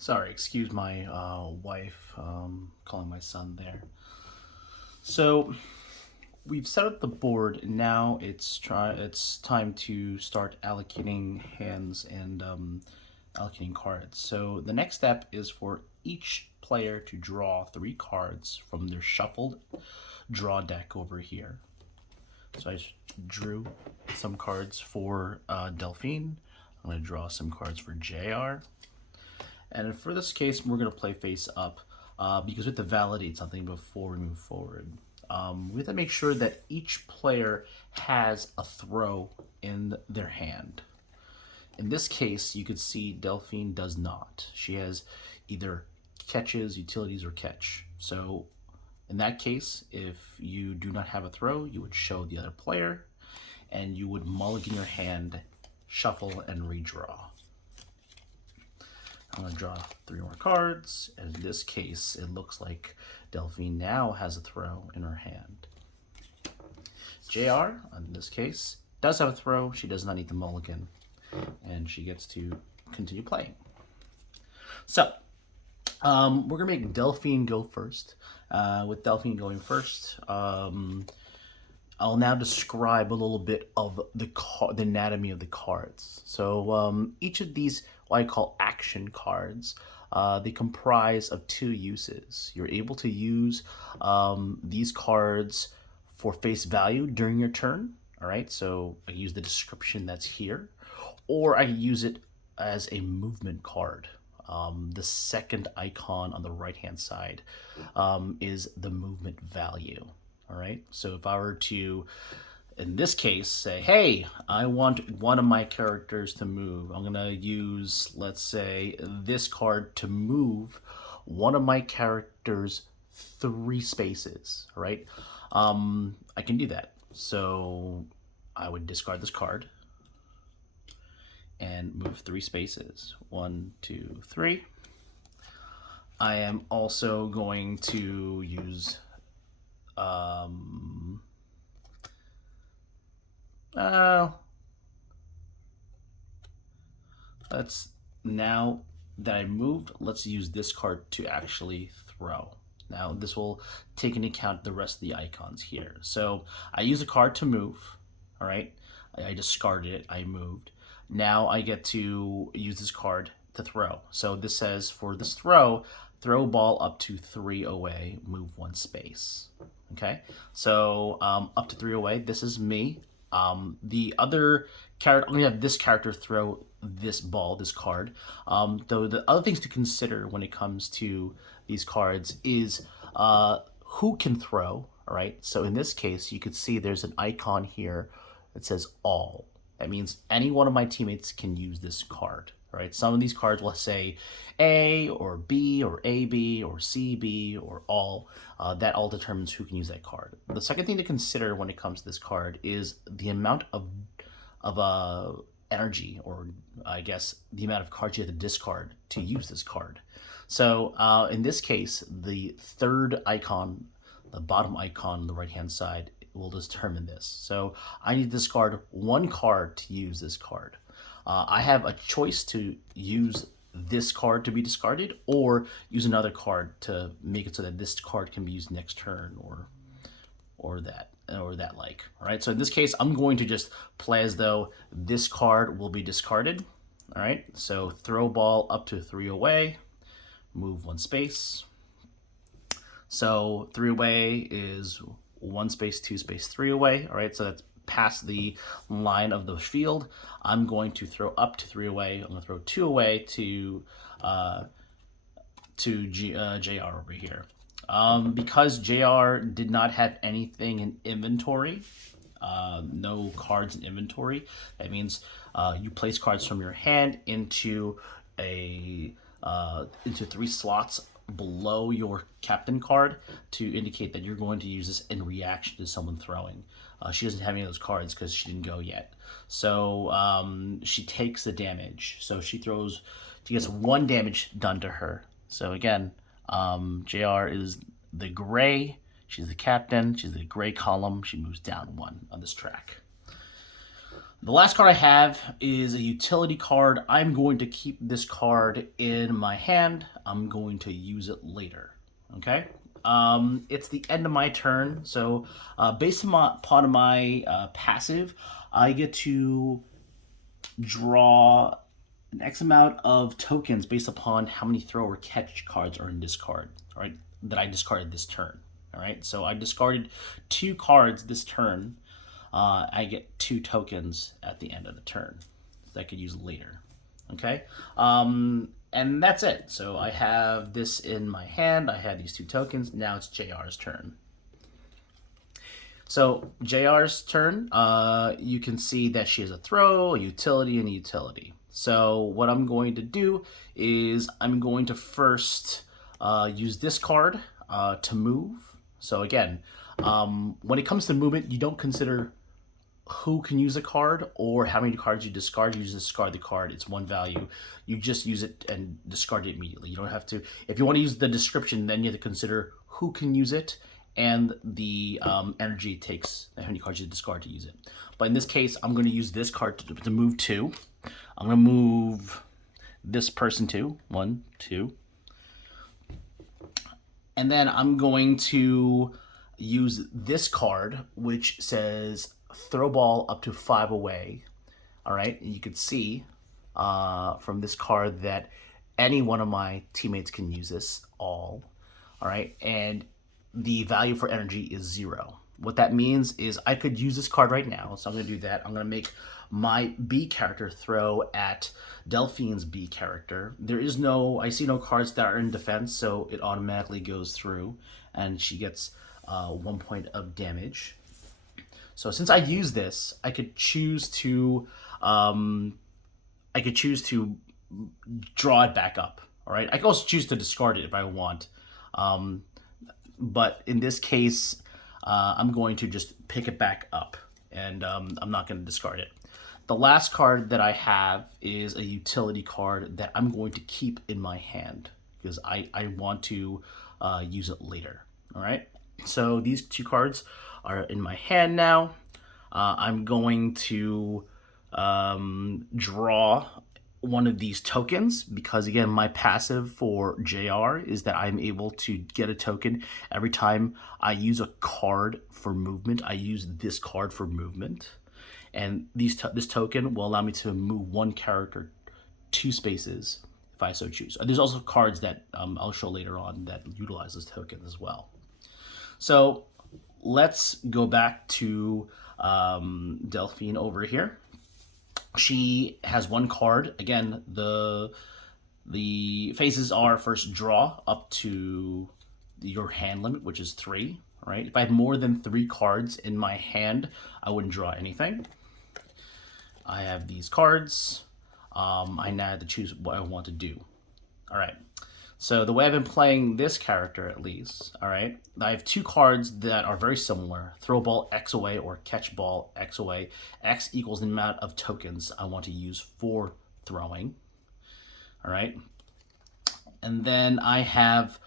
Sorry, excuse my wife calling my son there. So we've set up the board, and now it's time to start allocating hands and allocating cards. So the next step is for each player to draw 3 cards from their shuffled draw deck over here. So I drew some cards for Delphine. I'm going to draw some cards for JR. And for this case, we're going to play face up because we have to validate something before we move forward. We have to make sure that each player has a throw in their hand. In this case, you could see Delphine does not. She has either catches, utilities, or catch. So in that case, if you do not have a throw, you would show the other player, and you would mulligan your hand, shuffle, and redraw. I'm going to draw 3 more cards, and in this case, it looks like Delphine now has a throw in her hand. JR, in this case, does have a throw. She does not need the mulligan, and she gets to continue playing. So, we're going to make Delphine go first. With Delphine going first, I'll now describe a little bit of the anatomy of the cards. So each of these, what I call action cards, they comprise of 2 uses. You're able to use these cards for face value during your turn. All right, so I use the description that's here, or I use it as a movement card. The second icon on the right-hand side is the movement value. All right, so if I were to, in this case, say, hey, I want one of my characters to move, I'm gonna use, let's say, this card to move one of my characters 3 spaces. All right, I can do that. So I would discard this card and move 3 spaces. 1, 2, 3. I am also going to use let's, now that I moved, let's use this card to actually throw. Now this will take into account the rest of the icons here. So I use a card to move. All right, I discarded it, I moved. Now I get to use this card to throw. So this says for this throw ball up to 3 away, move 1 space. Okay, so up to 3 away, this is me. The other character, I'm gonna have this character throw this ball, this card. Though the other things to consider when it comes to these cards is who can throw. All right, so in this case, you could see there's an icon here that says all. That means any one of my teammates can use this card. Right? Some of these cards will say A or B or AB or CB or all. That all determines who can use that card. The second thing to consider when it comes to this card is the amount of energy, or I guess the amount of cards you have to discard to use this card. So in this case, the third icon, the bottom icon on the right hand side, will determine this. So I need to discard 1 card to use this card. I have a choice to use this card to be discarded, or use another card to make it so that this card can be used next turn, or that like. All right, so in this case, I'm going to just play as though this card will be discarded. All right, so throw ball up to 3 away, move 1 space. So 3 away is 1 space, 2 space, 3 away. All right, so that's past the line of the field. I'm going to throw up to 3 away. I'm going to throw 2 away to JR over here. Because JR did not have anything in inventory, no cards in inventory, that means you place cards from your hand into 3 slots below your captain card to indicate that you're going to use this in reaction to someone throwing. She doesn't have any of those cards because she didn't go yet. So she takes the damage. So she gets 1 damage done to her. So again, JR is the gray. She's the captain. She's the gray column. She moves down 1 on this track. The last card I have is a utility card. I'm going to keep this card in my hand. I'm going to use it later. Okay? It's the end of my turn, so based upon my passive, I get to draw an X amount of tokens based upon how many throw or catch cards are in this card, all right, that I discarded this turn. All right, so I discarded 2 cards this turn. I get 2 tokens at the end of the turn that I could use later. Okay, and that's it. So I have this in my hand. I have these 2 tokens. Now it's JR's turn. So JR's turn, you can see that she has a throw, a utility, and a utility. So what I'm going to do is I'm going to first use this card to move. So again, when it comes to movement, you don't consider who can use a card or how many cards you discard. You just discard the card. It's 1 value. You just use it and discard it immediately. You don't have to. If you want to use the description, then you have to consider who can use it and the energy it takes, how many cards you discard to use it. But in this case, I'm going to use this card to move 2. I'm going to move this person 2. 1, 2. And then I'm going to use this card, which says throw ball up to 5 away. All right, and you can see from this card that any one of my teammates can use this all. All right, and the value for energy is 0. What that means is I could use this card right now, so I'm going to do that. I'm going to make my B character throw at Delphine's B character. I see no cards that are in defense, so it automatically goes through, and she gets 1 point of damage. So since I use this, I could choose to draw it back up. All right, I can also choose to discard it if I want. But in this case, I'm going to just pick it back up, and I'm not going to discard it. The last card that I have is a utility card that I'm going to keep in my hand because I want to use it later. All right, so these 2 cards are in my hand now. I'm going to draw one of these tokens because again my passive for JR is that I'm able to get a token every time I use a card for movement. I use this card for movement, and this token will allow me to move 1 character 2 spaces if I so choose. There's also cards that I'll show later on that utilize this token as well. So let's go back to Delphine over here. She has 1 card. Again, the phases are first draw up to your hand limit, which is 3. Right? If I had more than 3 cards in my hand, I wouldn't draw anything. I have these cards. I now have to choose what I want to do. All right. So the way I've been playing this character, at least, all right, I have 2 cards that are very similar. Throw ball X away or catch ball X away. X equals the amount of tokens I want to use for throwing. All right. And then I have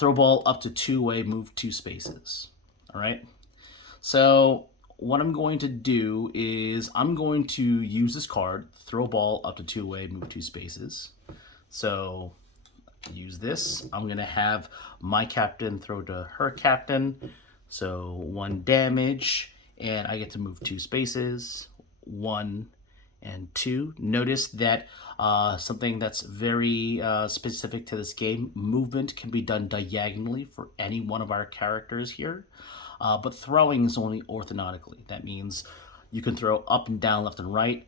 throw ball up to 2 away, move 2 spaces. All right. So what I'm going to do is I'm going to use this card, throw ball up to 2 away, move 2 spaces. So use this. I'm going to have my captain throw to her captain. So 1 damage, and I get to move 2 spaces, 1 and 2. Notice that something that's very specific to this game, movement can be done diagonally for any one of our characters here, but throwing is only orthogonally. That means you can throw up and down, left and right.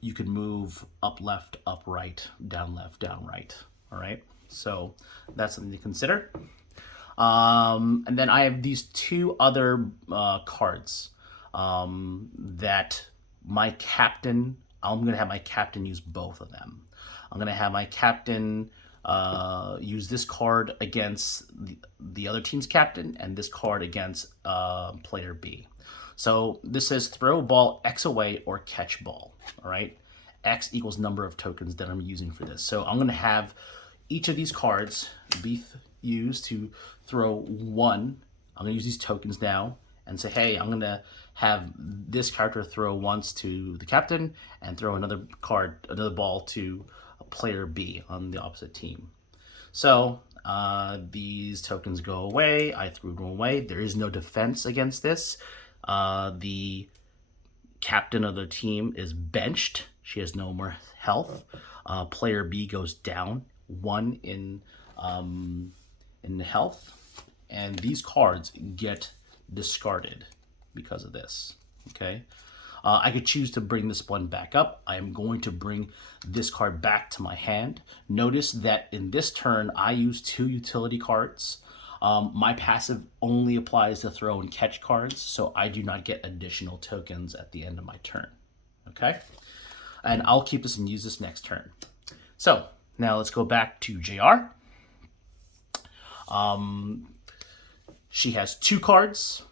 You can move up, left, up, right, down, left, down, right. All right. So that's something to consider. And then I have these 2 other cards that my captain, I'm going to have my captain use both of them. I'm going to have my captain use this card against the other team's captain and this card against player B. So this says throw ball X away or catch ball. All right. X equals number of tokens that I'm using for this. So I'm going to have each of these cards be used to throw 1. I'm going to use these tokens now, and say, hey, I'm going to have this character throw once to the captain and throw another ball to player B on the opposite team. So these tokens go away. I threw them away. There is no defense against this. The captain of the team is benched. She has no more health. Player B goes down 1 in health, and these cards get discarded because of this. Okay. I could choose to bring this one back up. I am going to bring this card back to my hand. Notice that in this turn, I use 2 utility cards. My passive only applies to throw and catch cards, so I do not get additional tokens at the end of my turn. Okay? And I'll keep this and use this next turn. So, now let's go back to JR. She has 2 cards.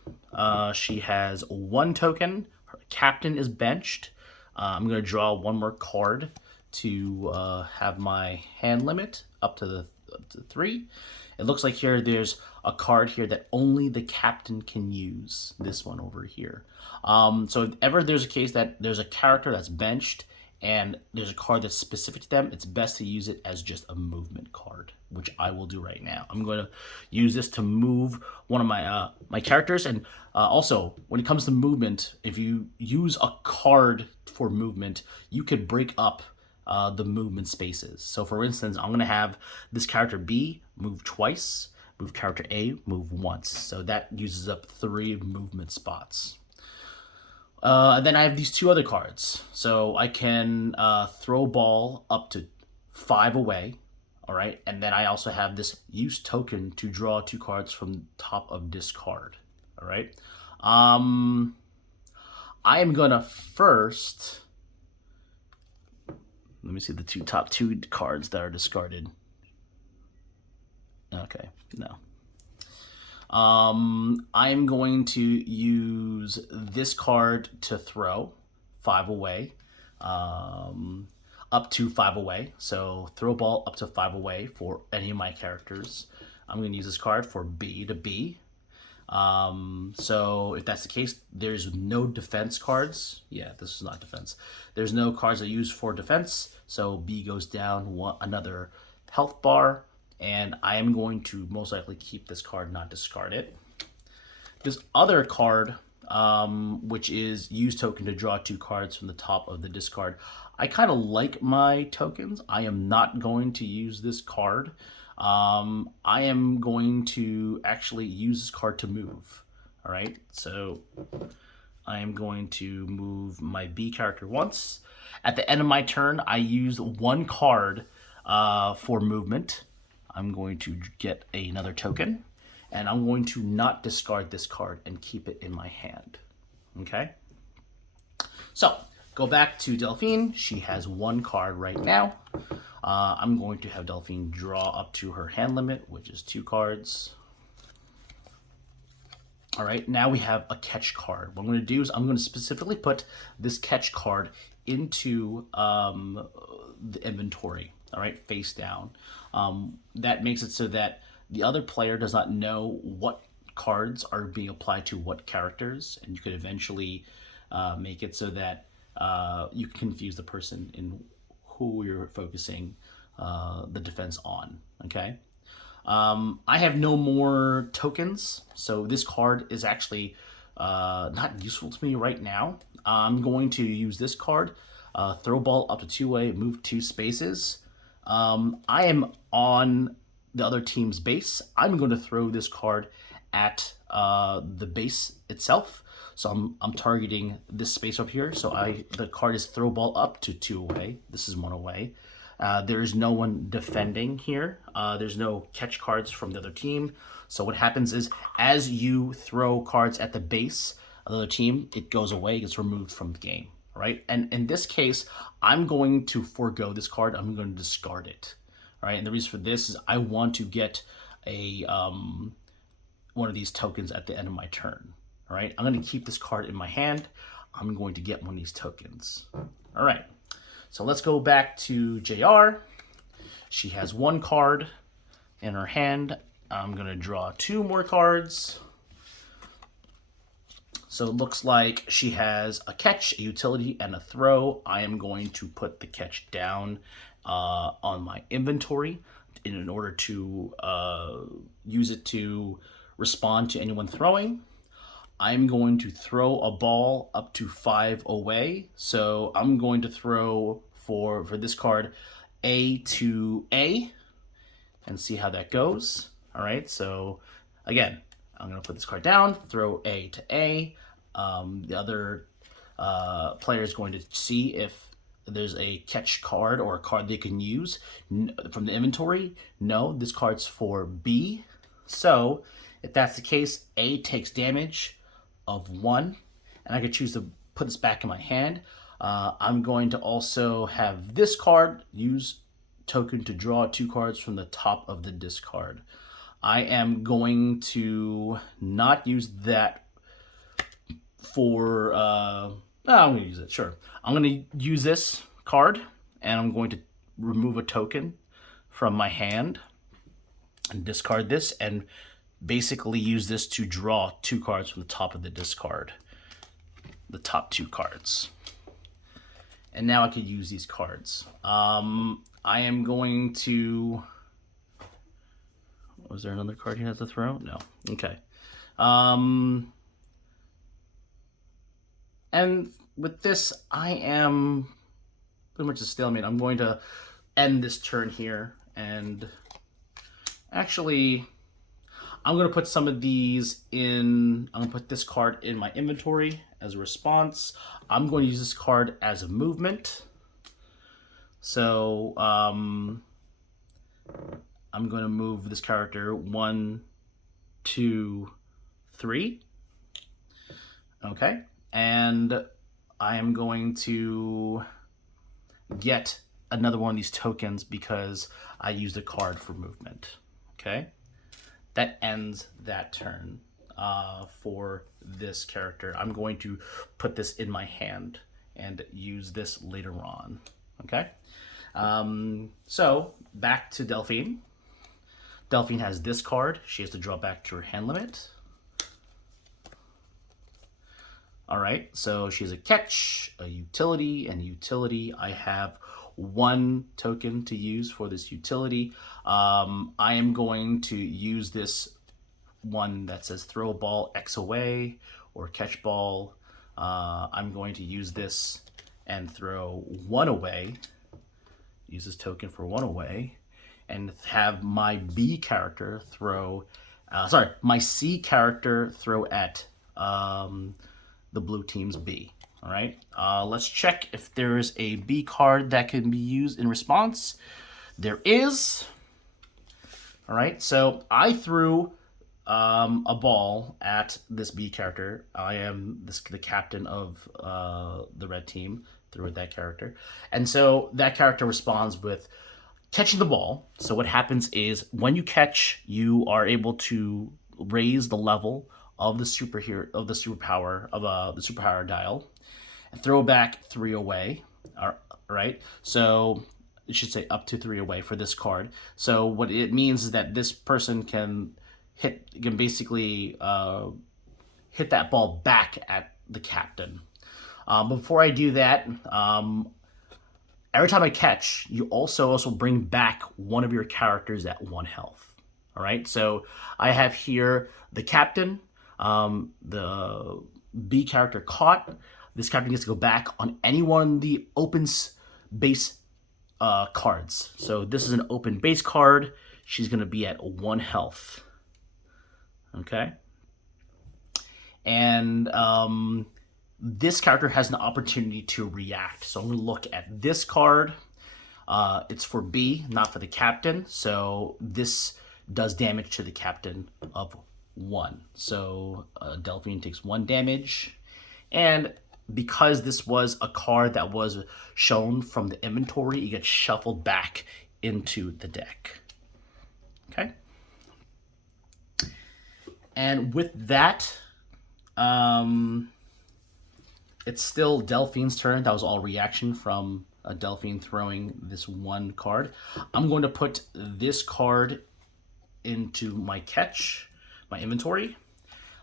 She has 1 token. Her captain is benched. I'm going to draw 1 more card to have my hand limit up to 3. It looks like here there's a card here that only the captain can use. This one over here. So if ever there's a case that there's a character that's benched and there's a card that's specific to them, it's best to use it as just a movement card, which I will do right now. I'm going to use this to move one of my my characters. And also, when it comes to movement, if you use a card for movement, you could break up the movement spaces. So for instance, I'm going to have this character B move twice, move character A move once. So that uses up 3 movement spots. Then I have these 2 other cards. So I can throw ball up to 5 away. All right. And then I also have this use token to draw 2 cards from top of discard. All right. I am going to first... Let me see the top two cards that are discarded. Okay, no. I'm going to use this card to throw 5 away, up to 5 away. So throw ball up to 5 away for any of my characters. I'm going to use this card for B to B. So if that's the case, there's no defense cards. Yeah, this is not defense. There's no cards that are used for defense. So B goes down another health bar, and I am going to most likely keep this card, not discard it. This other card, which is use token to draw 2 cards from the top of the discard. I kind of like my tokens. I am not going to use this card. I am going to actually use this card to move. All right, so I am going to move my B character once. At the end of my turn, I use 1 card for movement. I'm going to get another token, and I'm going to not discard this card and keep it in my hand. Okay, so go back to Delphine. She has 1 card right now. I'm going to have Delphine draw up to her hand limit, which is 2 cards. All right, now we have a catch card. What I'm going to do is I'm going to specifically put this catch card into the inventory, all right, face down. That makes it so that the other player does not know what cards are being applied to what characters, and you could eventually make it so that you can confuse the person in who you're focusing the defense on, okay? I have no more tokens, so this card is actually not useful to me right now. I'm going to use this card, throw ball up to 2-way, move 2 spaces. I am on the other team's base. I'm going to throw this card at the base itself. So I'm targeting this space up here. So the card is throw ball up to 2 away. This is 1 away. There is no one defending here. There's no catch cards from the other team. So what happens is as you throw cards at the base of the other team, it goes away, it gets removed from the game, right? And in this case, I'm going to forego this card. I'm going to discard it, all right? And the reason for this is I want to get a one of these tokens at the end of my turn, all right? I'm going to keep this card in my hand. I'm going to get one of these tokens, all right? So let's go back to JR. She has 1 card in her hand. I'm going to draw 2 more cards. So it looks like she has a catch, a utility, and a throw. I am going to put the catch down on my inventory in order to use it to respond to anyone throwing. I'm going to throw a ball up to 5 away. So I'm going to throw for this card A to A and see how that goes. All right, so again, I'm going to put this card down, throw A to A. The other player is going to see if there's a catch card or a card they can use from the inventory. No, this card's for B. So if that's the case, A takes damage of 1, and I could choose to put this back in my hand. I'm going to also have this card use token to draw 2 cards from the top of the discard. I am going to not use that for I'm going to use it, sure. I'm going to use this card, and I'm going to remove a token from my hand and discard this, and basically use this to draw 2 cards from the top of the discard. The top 2 cards. And now I could use these cards. I am going to... Was there another card he has to throw? No. Okay. And with this, I am pretty much a stalemate. I'm going to end this turn here, and actually, I'm going to put some of these in. I'm going to put this card in my inventory as a response. I'm going to use this card as a movement. So, I'm going to move this character 1, 2, 3. Okay. And I am going to get another one of these tokens because I used a card for movement. Okay. That ends that turn for this character. I'm going to put this in my hand and use this later on. Okay. So back to Delphine. Delphine has this card. She has to draw back to her hand limit. All right, so she has a catch, a utility, and a utility. I have 1 token to use for this utility. I am going to use this one that says throw a ball X away or catch ball. I'm going to use this and throw 1 away. Use this token for 1 away. And have my B character throw, my C character throw at the blue team's B. All right, let's check if there's a B card that can be used in response. There is. All right, so I threw a ball at this B character. I am the captain of the red team, threw at that character. And so that character responds with catching the ball. So what happens is when you catch, you are able to raise the level of the superpower dial and throw back 3 away. All right. So it should say up to 3 away for this card. So what it means is that this person can basically hit that ball back at the captain. Before I do that, every time I catch, you also bring back one of your characters at 1 health. All right, so I have here the captain, the B character caught. This captain gets to go back on any one of the open base cards. So this is an open base card. She's going to be at 1 health. Okay. And this character has an opportunity to react. So I'm going to look at this card. It's for B, not for the captain. So this does damage to the captain of 1. So Delphine takes 1 damage. And because this was a card that was shown from the inventory, it gets shuffled back into the deck. Okay. And with that, it's still Delphine's turn. That was all reaction from Delphine throwing this 1 card. I'm going to put this card into my catch, my inventory.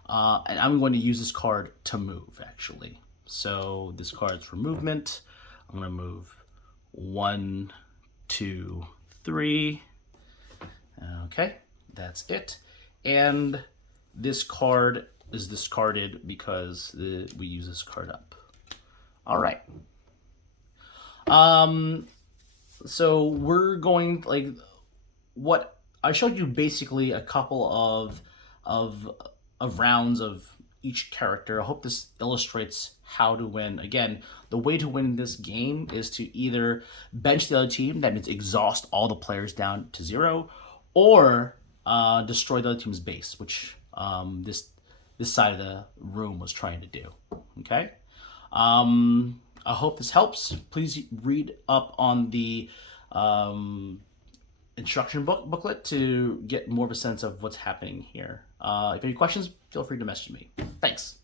And I'm going to use this card to move, actually. So this card's for movement. I'm going to move 1, 2, 3. Okay, that's it. And this card is discarded because we use this card up. All right. So we're going, like, what I showed you, basically a couple of rounds of each character. I hope this illustrates how to win. Again, the way to win this game is to either bench the other team, that means exhaust all the players down to 0, or destroy the other team's base, which this side of the room was trying to do. Okay. I hope this helps. Please read up on the instruction booklet to get more of a sense of what's happening here. If you have any questions, feel free to message me. Thanks.